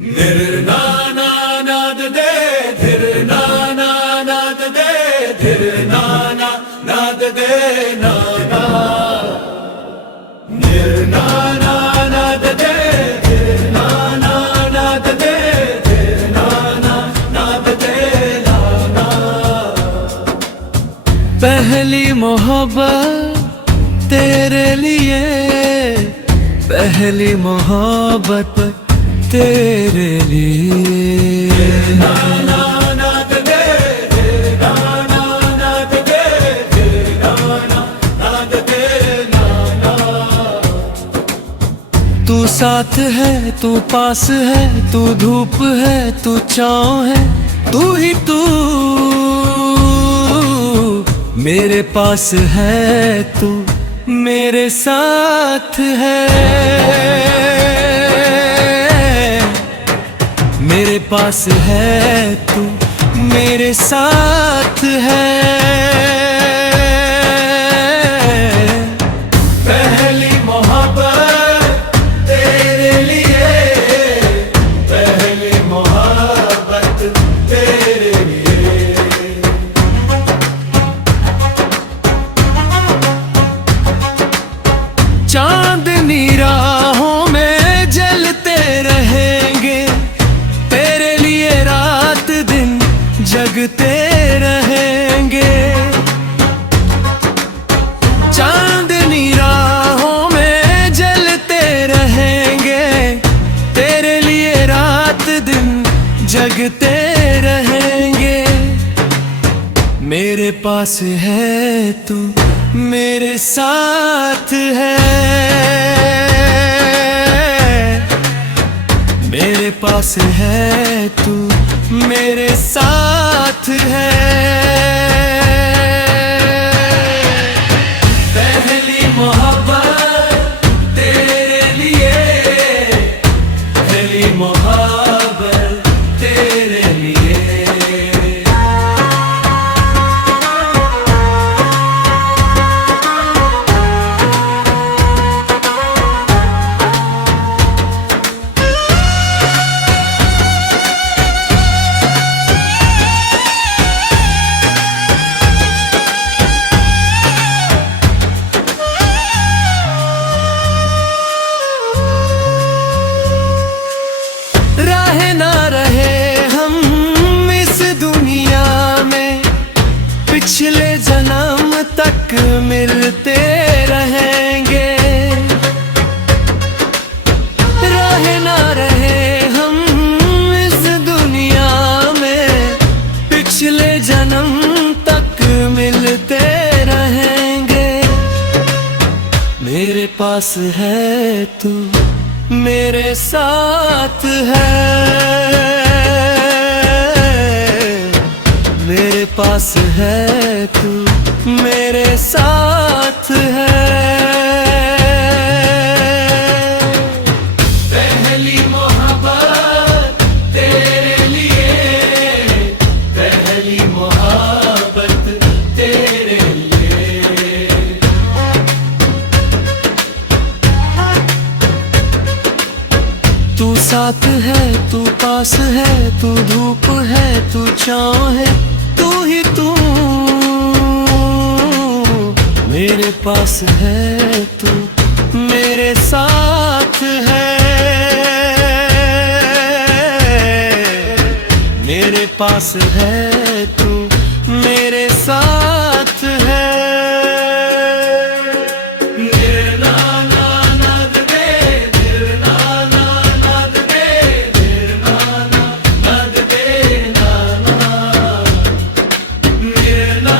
Nir na na nad de, dhir na na nad de, dhir na na nad de na na. Nir na na nad de, dhir na na nad de, dhir na na nad de na na. पहली मोहब्बत तेरे लिए, पहली मोहब्बत तेरे लिए। Na na nad de, dhir na na nad de, dhir na na nad de na na. तू साथ है, तू पास है, तू धूप है, तू छाँव है, तू ही तू मेरे पास है, तू मेरे साथ है, मेरे पास है, तू मेरे साथ है। पहली मोहब्बत तेरे लिए, पहली मोहब्बत तेरे लिए। चांदनी राहों में जलते रहेंगे, तेरे लिए रात दिन जगते रहेंगे। चांदनी राहों में जलते रहेंगे, तेरे लिए रात दिन जगते रहेंगे। मेरे पास है तू, मेरे साथ है, मेरे पास है तू, मेरे साथ है। पहली मोहब्बत तेरे लिए, पहली मोहब्बत तेरे लिए। रहे ना रहे हम इस दुनिया में, पिछले जन्म तक मिलते रहेंगे। रहे ना रहे हम इस दुनिया में, पिछले जन्म तक मिलते रहेंगे। मेरे पास है तू, मेरे साथ है, मेरे पास है तू, मेरे साथ है। पहली मोहब्बत तेरे लिए, पहली मोहब्बत तेरे लिए। तू साथ है, तू पास है, तू धूप है, तू छाँव है, तू ही तू मेरे पास है, तू मेरे साथ है, मेरे पास है, तू मेरे साथ है। Nir na na nad de, dhir na na nad de, dhir na na nad de na na. Nir na